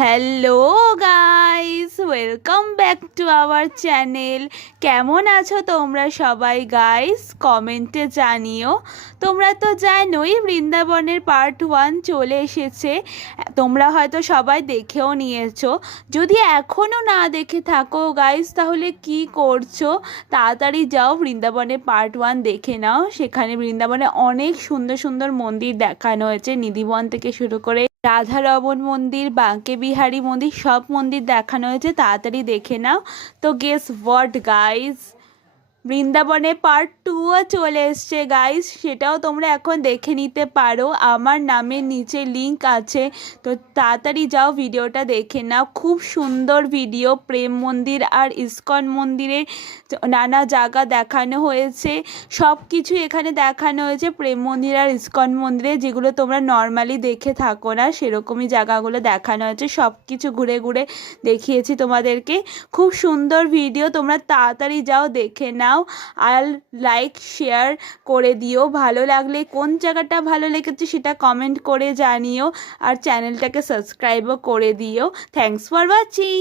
Hello guys, welcome back to our channel. কেমন আছো তোমরা সবাই গাইস? কমেন্টে জানিও। তোমরা তো জানোই বৃন্দাবনের পার্ট 1 চলে এসেছে। তোমরা হয়তো সবাই দেখেও নিয়েছো। যদি এখনও না দেখে থাকো গাইস, তাহলে কি করছো? তাড়াতাড়ি যাও বৃন্দাবনের পার্ট 1 দেখে নাও। সেখানে বৃন্দাবনে অনেক সুন্দর সুন্দর মন্দির দেখানো হয়েছে, নিধিবন থেকে শুরু করে রাধারমণ মন্দির, বাঁকে বিহারী মন্দির, সব মন্দির দেখানো হয়েছে। তাড়াতাড়ি দেখে নাও। তো গেস হোয়াট গাইস, বৃন্দাবনে পার্ট 2ও চলে এসছে গাইস। সেটাও তোমরা এখন দেখে নিতে পারো, আমার নামের নিচে লিংক আছে। তো তাড়াতাড়ি যাও ভিডিওটা দেখে নাও। খুব সুন্দর ভিডিও, প্রেম মন্দির আর ইস্কন মন্দিরের নানা জায়গা দেখানো হয়েছে। সব কিছু এখানে দেখানো হয়েছে প্রেম মন্দির আর ইস্কন মন্দিরে, যেগুলো তোমরা নর্মালি দেখে থাকো না, সেরকমই জায়গাগুলো দেখানো হয়েছে। সব কিছু ঘুরে ঘুরে দেখিয়েছি তোমাদেরকে। খুব সুন্দর ভিডিও, তোমরা তাড়াতাড়ি যাও দেখে নাও। আর লাইক শেয়ার করে দিও। ভালো লাগলে কোন জায়গাটা ভালো লেগেছে সেটা কমেন্ট করে জানিও। আর চ্যানেলটাকে সাবস্ক্রাইবও করে দিও। Thanks for watching.